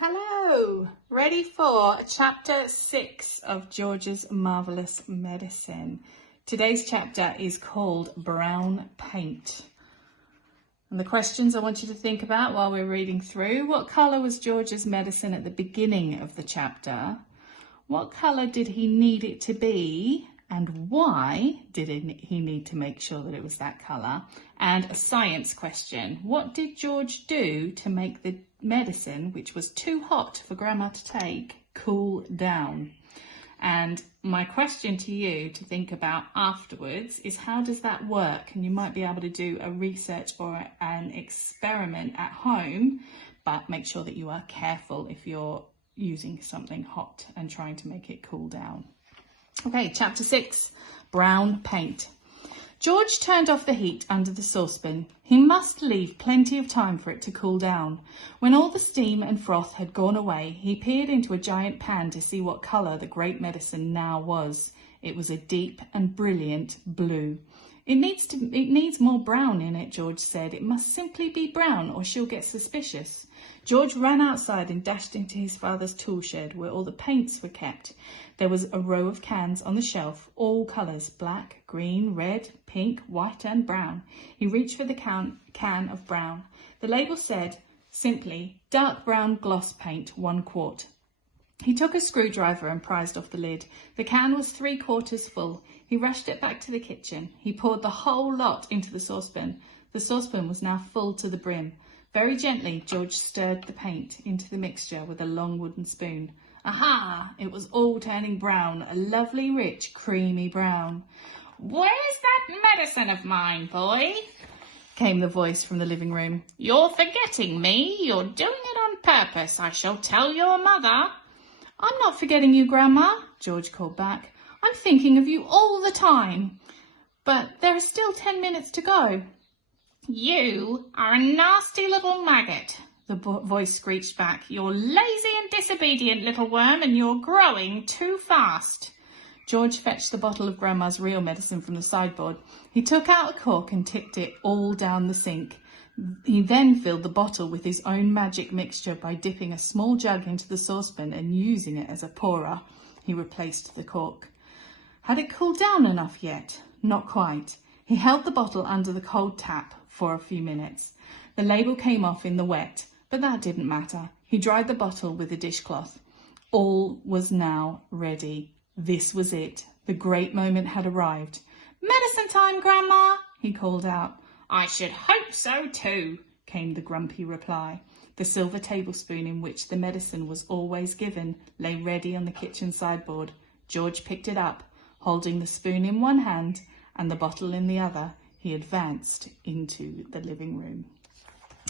Hello, ready for chapter 6 of George's Marvellous Medicine. Today's chapter is called Brown Paint. And the questions I want you to think about while we're reading through: what colour was George's medicine at the beginning of the chapter? What colour did he need it to be? And why did he need to make sure that it was that colour? And a science question: what did George do to make the medicine, which was too hot for Grandma to take, cool down? And my question to you to think about afterwards is, how does that work? And you might be able to do a research or an experiment at home, but make sure that you are careful if you're using something hot and trying to make it cool down. Okay, chapter 6, Brown Paint. George turned off the heat under the saucepan. He must leave plenty of time for it to cool down. When all the steam and froth had gone away, he peered into a giant pan to see what colour the great medicine now was. It was a deep and brilliant blue. It needs more brown in it, George said. It must simply be brown or she'll get suspicious. George ran outside and dashed into his father's tool shed where all the paints were kept. There was a row of cans on the shelf, all colours: black, green, red, pink, white and brown. He reached for the can of brown. The label said simply, dark brown gloss paint, 1 quart. He took a screwdriver and prized off the lid. The can was 3/4 full. He rushed it back to the kitchen. He poured the whole lot into the saucepan. The saucepan was now full to the brim. Very gently, George stirred the paint into the mixture with a long wooden spoon. Aha! It was all turning brown, a lovely, rich, creamy brown. "Where's that medicine of mine, boy?" came the voice from the living room. "You're forgetting me. You're doing it on purpose. I shall tell your mother." "I'm not forgetting you, Grandma," George called back. "I'm thinking of you all the time. But there are still 10 minutes to go." "You are a nasty little maggot," the voice screeched back. "You're lazy and disobedient, little worm, and you're growing too fast." George fetched the bottle of Grandma's real medicine from the sideboard. He took out a cork and tipped it all down the sink. He then filled the bottle with his own magic mixture by dipping a small jug into the saucepan and using it as a pourer. He replaced the cork. Had it cooled down enough yet? Not quite. He held the bottle under the cold tap for a few minutes. The label came off in the wet, but that didn't matter. He dried the bottle with a dishcloth. All was now ready. This was it. The great moment had arrived. "Medicine time, Grandma," he called out. "I should hope so too," came the grumpy reply. The silver tablespoon in which the medicine was always given lay ready on the kitchen sideboard. George picked it up. Holding the spoon in one hand and the bottle in the other, he advanced into the living room.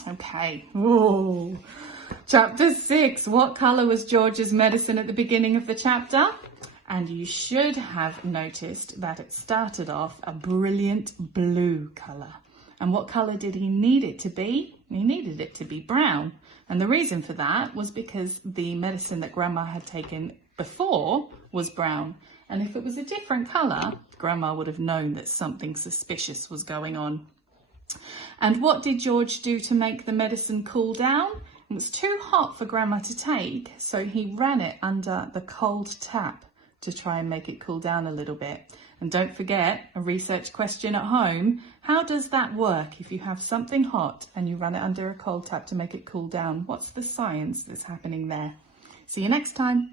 Okay. Whoa. Chapter 6. What colour was George's medicine at the beginning of the chapter? And you should have noticed that it started off a brilliant blue colour. And what colour did he need it to be? He needed it to be brown. And the reason for that was because the medicine that Grandma had taken before was brown. And if it was a different colour, Grandma would have known that something suspicious was going on. And what did George do to make the medicine cool down? It was too hot for Grandma to take, so he ran it under the cold tap to try and make it cool down a little bit. And don't forget, a research question at home: how does that work if you have something hot and you run it under a cold tap to make it cool down? What's the science that's happening there? See you next time.